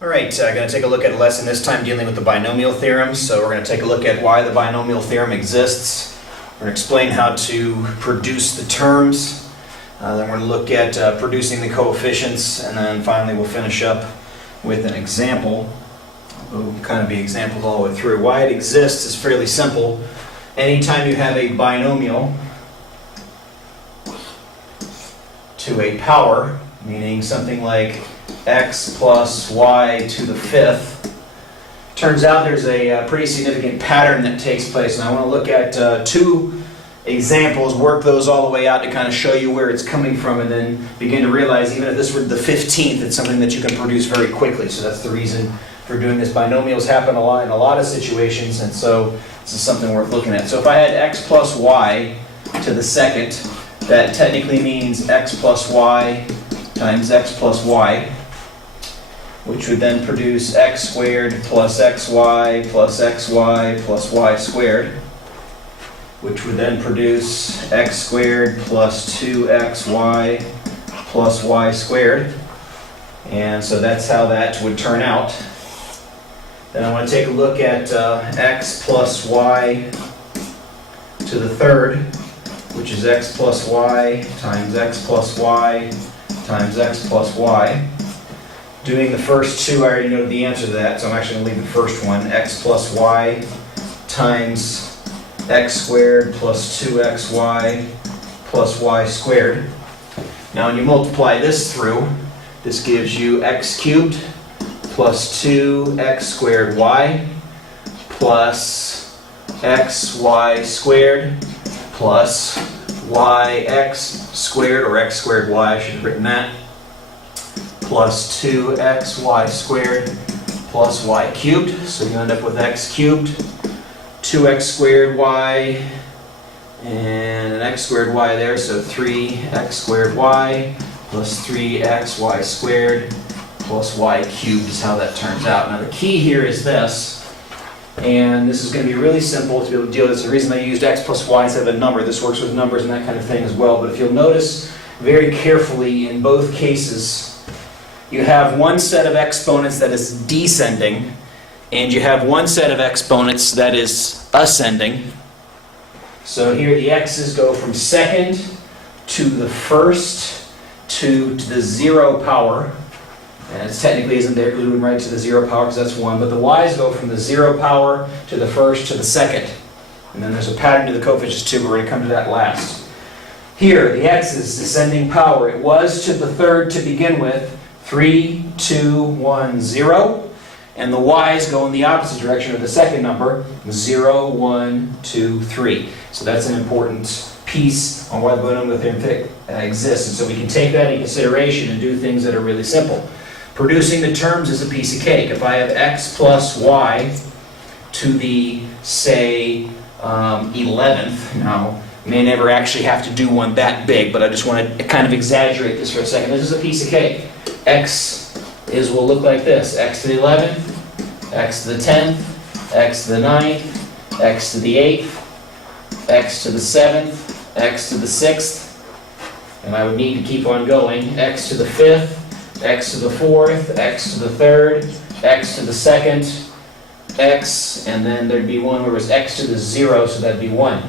Alright, going to take a look at a lesson this time dealing with the binomial theorem. So we're going to take a look at why the binomial theorem exists. We're going to explain how to produce the terms. Then we're going to look at producing the coefficients, and then finally we'll finish up with an example. It'll kind of be examples all the way through. Why it exists is fairly simple. Anytime you have a binomial to a power, meaning something like x plus y to the fifth, turns out there's a pretty significant pattern that takes place. And I want to look at two examples, work those all the way out to kind of show you where it's coming from, and then begin to realize even if this were the 15th, it's something that you can produce very quickly. So that's the reason for doing this. Binomials happen a lot in a lot of situations, and so this is something worth looking at. So if I had x plus y to the second, that technically means x plus y times x plus y, which would then produce x squared plus xy plus xy plus y squared, which would then produce x squared plus 2xy plus y squared. And so that's how that would turn out. Then I want to take a look at x plus y to the third, which is x plus y times x plus y times x plus y. Doing the first two, I already know the answer to that, so I'm actually going to leave the first one. X plus y times x squared plus 2xy plus y squared. Now when you multiply this through, this gives you x cubed plus 2x squared y plus xy squared plus yx squared, or x squared y, I should have written that, plus 2xy squared plus y cubed. So you end up with x cubed, 2x squared y, and an x squared y there, so 3x squared y plus 3xy squared plus y cubed is how that turns out. Now the key here is this, and this is going to be really simple to be able to deal with this. The reason I used x plus y instead of a number, this works with numbers and that kind of thing as well, but if you'll notice very carefully in both cases, you have one set of exponents that is descending, and you have one set of exponents that is ascending. So here the x's go from second to the first to the zero power. And it technically isn't there because we went right to the zero power because that's 1. But the y's go from the zero power to the first to the second. And then there's a pattern to the coefficients too, but we're going to come to that last. Here, the x's descending power. It was to the third to begin with, 3, 2, 1, 0. And the y's go in the opposite direction of the second number, 0, 1, 2, 3. So that's an important piece on why the binomial theorem exists. And so we can take that into consideration and do things that are really simple. Producing the terms is a piece of cake. If I have x plus y to the, say, 11th, now, may never actually have to do one that big, but I just want to kind of exaggerate this for a second. This is a piece of cake. X will look like this. X to the 11th, x to the 10th, x to the 9th, x to the 8th, x to the 7th, x to the 6th, and I would need to keep on going. X to the 5th, x to the 4th, x to the 3rd, x to the 2nd, x, and then there'd be one where it was x to the 0, so that'd be 1.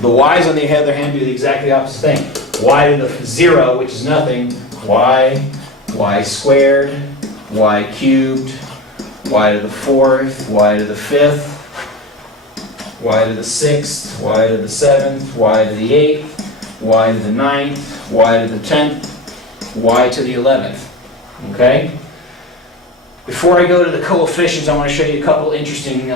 The y's, on the other hand, do the exactly opposite thing. Y to the 0, which is nothing, y squared, y cubed, y to the 4th, y to the 5th, y to the 6th, y to the 7th, y to the 8th, y to the 9th, y to the 10th, y to the 11th. Okay? Before I go to the coefficients, I want to show you a couple interesting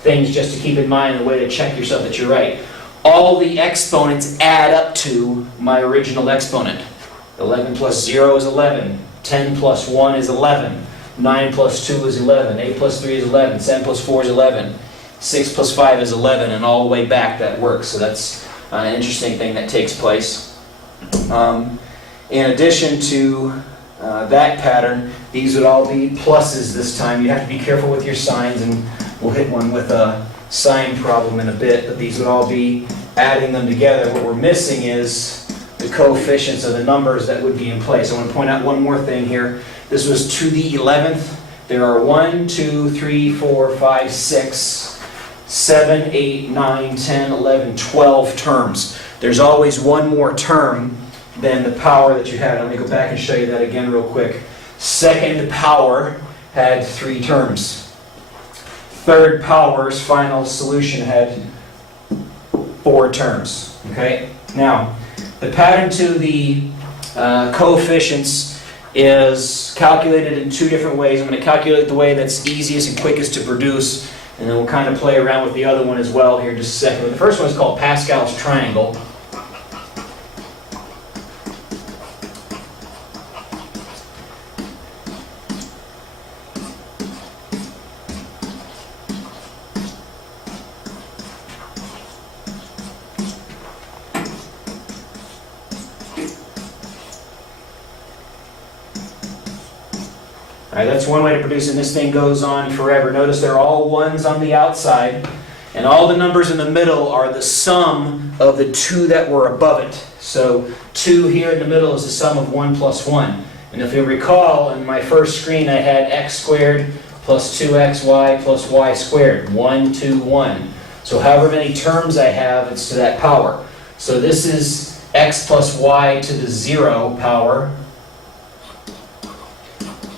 things just to keep in mind and a way to check yourself that you're right. All the exponents add up to my original exponent. 11 plus 0 is 11. 10 plus 1 is 11. 9 plus 2 is 11. 8 plus 3 is 11. 7 plus 4 is 11. 6 plus 5 is 11, and all the way back that works. So that's an interesting thing that takes place. In addition to that pattern, these would all be pluses this time. You have to be careful with your signs, and we'll hit one with a sign problem in a bit, but these would all be adding them together. What we're missing is the coefficients of the numbers that would be in place. I want to point out one more thing here. This was to the 11th. there are 1, 2, 3, 4, 5, 6, 7, 8, 9, 10, 11, 12 terms. There's always one more term than the power that you had. Let me go back and show you that again real quick. Second power had 3 terms. Third power's final solution had 4 terms. Okay? Now, the pattern to the coefficients is calculated in 2 different ways. I'm going to calculate the way that's easiest and quickest to produce, and then we'll kind of play around with the other one as well here in just a second. But the first one is called Pascal's triangle. All right, that's one way to produce it, and this thing goes on forever. Notice they're all 1s on the outside, and all the numbers in the middle are the sum of the 2 that were above it. So 2 here in the middle is the sum of 1 plus 1. And if you recall, in my first screen I had x squared plus 2xy plus y squared. 1, 2, 1. So however many terms I have, it's to that power. So this is x plus y to the 0 power.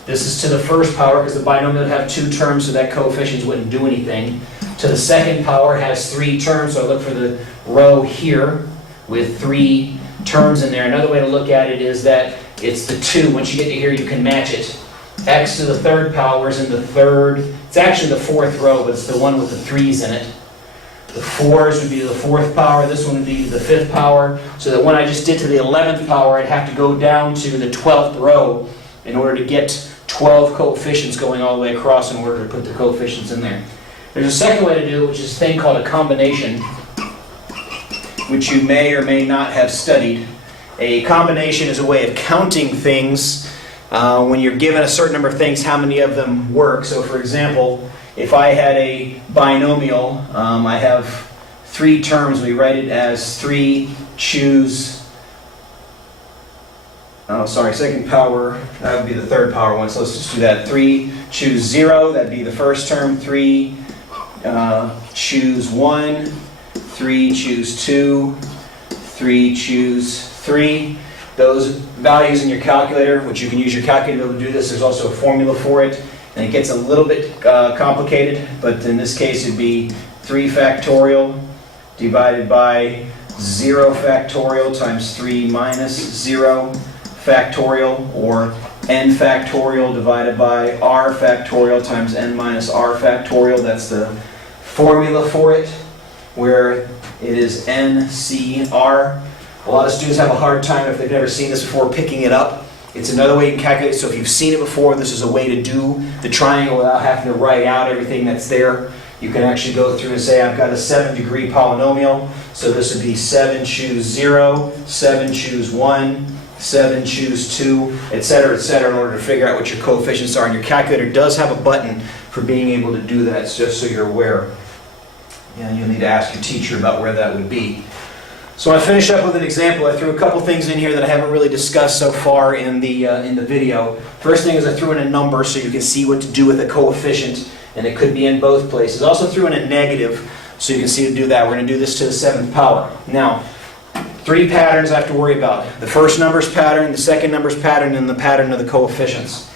This is to the first power because the binomial would have 2 terms, so that coefficient wouldn't do anything. To the second power has 3 terms, so I look for the row here with 3 terms in there. Another way to look at it is that it's the 2. Once you get to here, you can match it. X to the third power is in the third. It's actually the 4th row, but it's the one with the 3's in it. The 4's would be the 4th power. This one would be the 5th power. So that when I just did to the 11th power, I'd have to go down to the 12th row in order to get 12 coefficients going all the way across in order to put the coefficients in there. There's a second way to do it, which is a thing called a combination, which you may or may not have studied. A combination is a way of counting things when you're given a certain number of things, how many of them work. So for example, if I had a binomial, I have 3 terms. We write it as 3 choose. Oh, sorry, second power, that would be the third power one, so let's just do that. 3 choose 0, that'd be the first term. 3 choose 1. 3 choose 2. 3 choose 3. Those values in your calculator, which you can use your calculator to do this, there's also a formula for it, and it gets a little bit complicated, but in this case it'd be 3 factorial divided by 0 factorial times 3 minus 0 factorial, or n factorial divided by r factorial times n minus r factorial. That's the formula for it, where it is NCR. A lot of students have a hard time, if they've never seen this before, picking it up. It's another way you can calculate. So if you've seen it before, this is a way to do the triangle without having to write out everything that's there. You can actually go through and say, I've got a 7-degree polynomial, so this would be 7 choose 0, 7 choose 1, 7 choose 2, etc., etc., in order to figure out what your coefficients are. And your calculator does have a button for being able to do that, just so you're aware. And you'll need to ask your teacher about where that would be. So I finish up with an example. I threw a couple things in here that I haven't really discussed so far in the video. First thing is I threw in a number so you can see what to do with a coefficient, and it could be in both places. I also threw in a negative so you can see to do that. We're going to do this to the 7th power. Now, 3 patterns I have to worry about. The first numbers pattern, the second numbers pattern, and the pattern of the coefficients.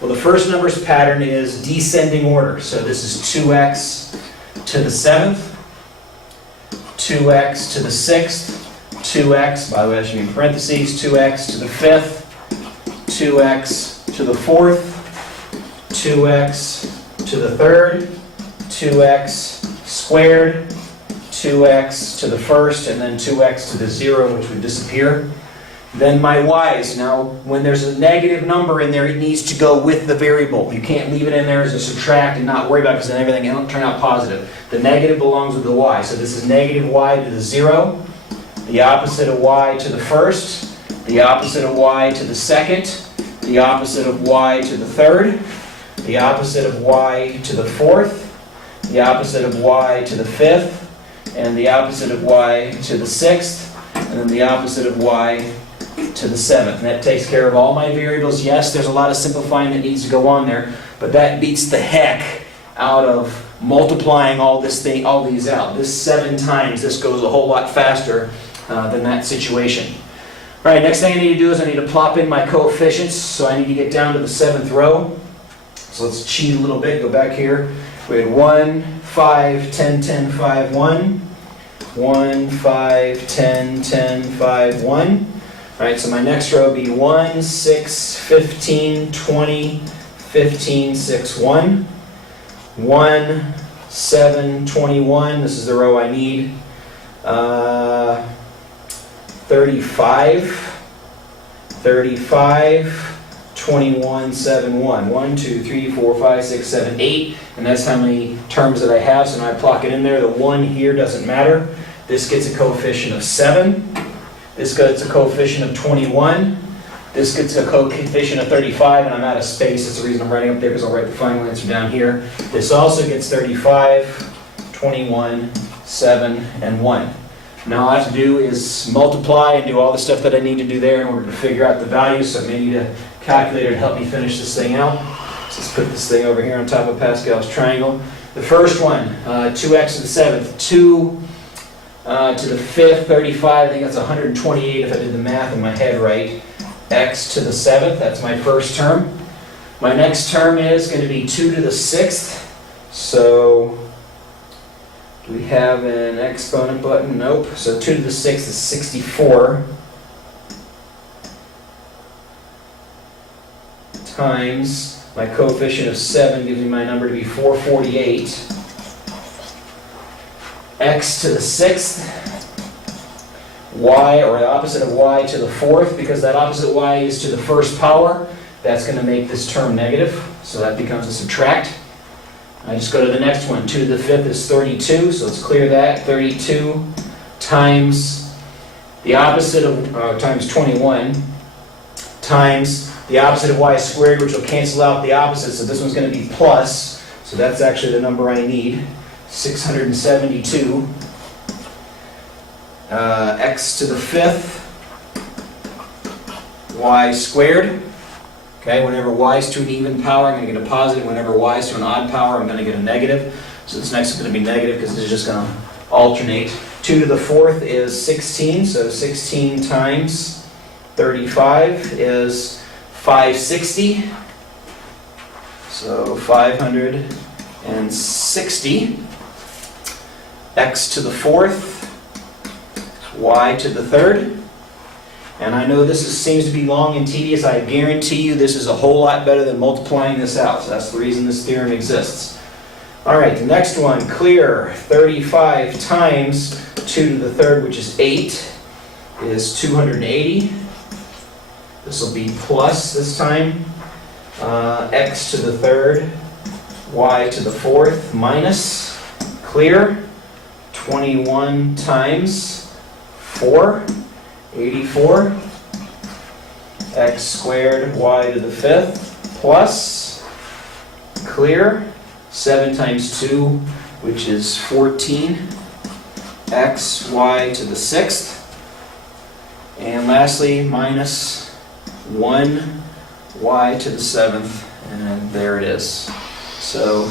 Well, the first numbers pattern is descending order. So this is 2x to the 7th, 2x to the 6th, 2x, by the way I should be in parentheses, 2x to the 5th, 2x to the 4th, 2x to the 3rd, 2x squared, 2x to the 1st, and then 2x to the 0, which would disappear. Then my y's. Now, when there's a negative number in there, it needs to go with the variable. You can't leave it in there as a subtract and not worry about it, because then everything will turn out positive. The negative belongs with the y. So this is negative y to the 0, the opposite of y to the 1st, the opposite of y to the 2nd, the opposite of y to the 3rd, the opposite of y to the 4th, the opposite of y to the 5th, and the opposite of y to the 6th, and then the opposite of y to the 7th. And that takes care of all my variables. Yes, there's a lot of simplifying that needs to go on there, but that beats the heck out of multiplying all these out. This 7 times, this goes a whole lot faster than that situation. All right, next thing I need to do is I need to plop in my coefficients. So I need to get down to the 7th row. So let's cheat a little bit, go back here. We had 1, 5, 10, 10, 5, 1. 1, 5, 10, 10, 5, 1. All right, so my next row would be 1, 6, 15, 20, 15, 6, 1. 1, 7, 21. This is the row I need. 35, 35, 21, 7, 1. 1, 2, 3, 4, 5, 6, 7, 8. And that's how many terms that I have. So now I plug it in there. The 1 here doesn't matter. This gets a coefficient of 7. This gets a coefficient of 21. This gets a coefficient of 35, and I'm out of space. That's the reason I'm writing up there, because I'll write the final answer down here. This also gets 35, 21, 7, and 1. Now all I have to do is multiply and do all the stuff that I need to do there in order to figure out the values. So I may need a calculator to help me finish this thing out. So let's put this thing over here on top of Pascal's triangle. The first one, 2x to the 7th, 2 to the 5th, 35, I think that's 128 if I did the math in my head right. X to the 7th, that's my first term. My next term is going to be 2 to the 6th. So, do we have an exponent button? Nope. So 2 to the 6th is 64 times my coefficient of 7 gives me my number to be 448. X to the 6th. Y, or the opposite of y to the 4th, because that opposite y is to the first power. That's going to make this term negative, so that becomes a subtract. I just go to the next one. 2 to the 5th is 32, so let's clear that. 32 times the opposite of, times 21, times the opposite of y squared, which will cancel out the opposite, so this one's going to be plus, so that's actually the number I need. 672. X to the 5th, y squared. Okay, whenever y is to an even power, I'm going to get a positive. Whenever y is to an odd power, I'm going to get a negative. So this next is going to be negative because this is just going to alternate. 2 to the 4th is 16, so 16 times 35 is 560. So 560. X to the 4th. Y to the 3rd. And I know this seems to be long and tedious. I guarantee you this is a whole lot better than multiplying this out. So that's the reason this theorem exists. All right, the next one, clear. 35 times 2 to the 3rd, which is 8, is 280. This will be plus this time. X to the 3rd, y to the 4th, minus. Clear. 21 times 4, 84, x squared y to the 5th, plus, clear, 7 times 2, which is 14, x, y to the 6th, and lastly, minus 1, y to the 7th, and there it is. So,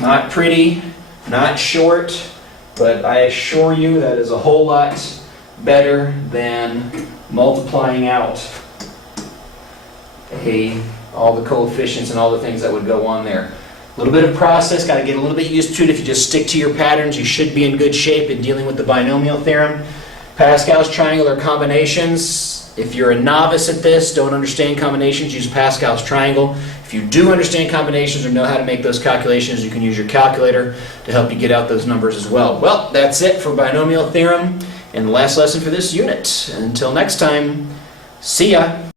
not pretty, not short, but I assure you that is a whole lot better than multiplying out all the coefficients and all the things that would go on there. A little bit of process, got to get a little bit used to it. If you just stick to your patterns, you should be in good shape in dealing with the binomial theorem. Pascal's triangular combinations. If you're a novice at this, don't understand combinations, use Pascal's triangle. If you do understand combinations or know how to make those calculations, you can use your calculator to help you get out those numbers as well. Well, that's it for binomial theorem and the last lesson for this unit. Until next time, see ya.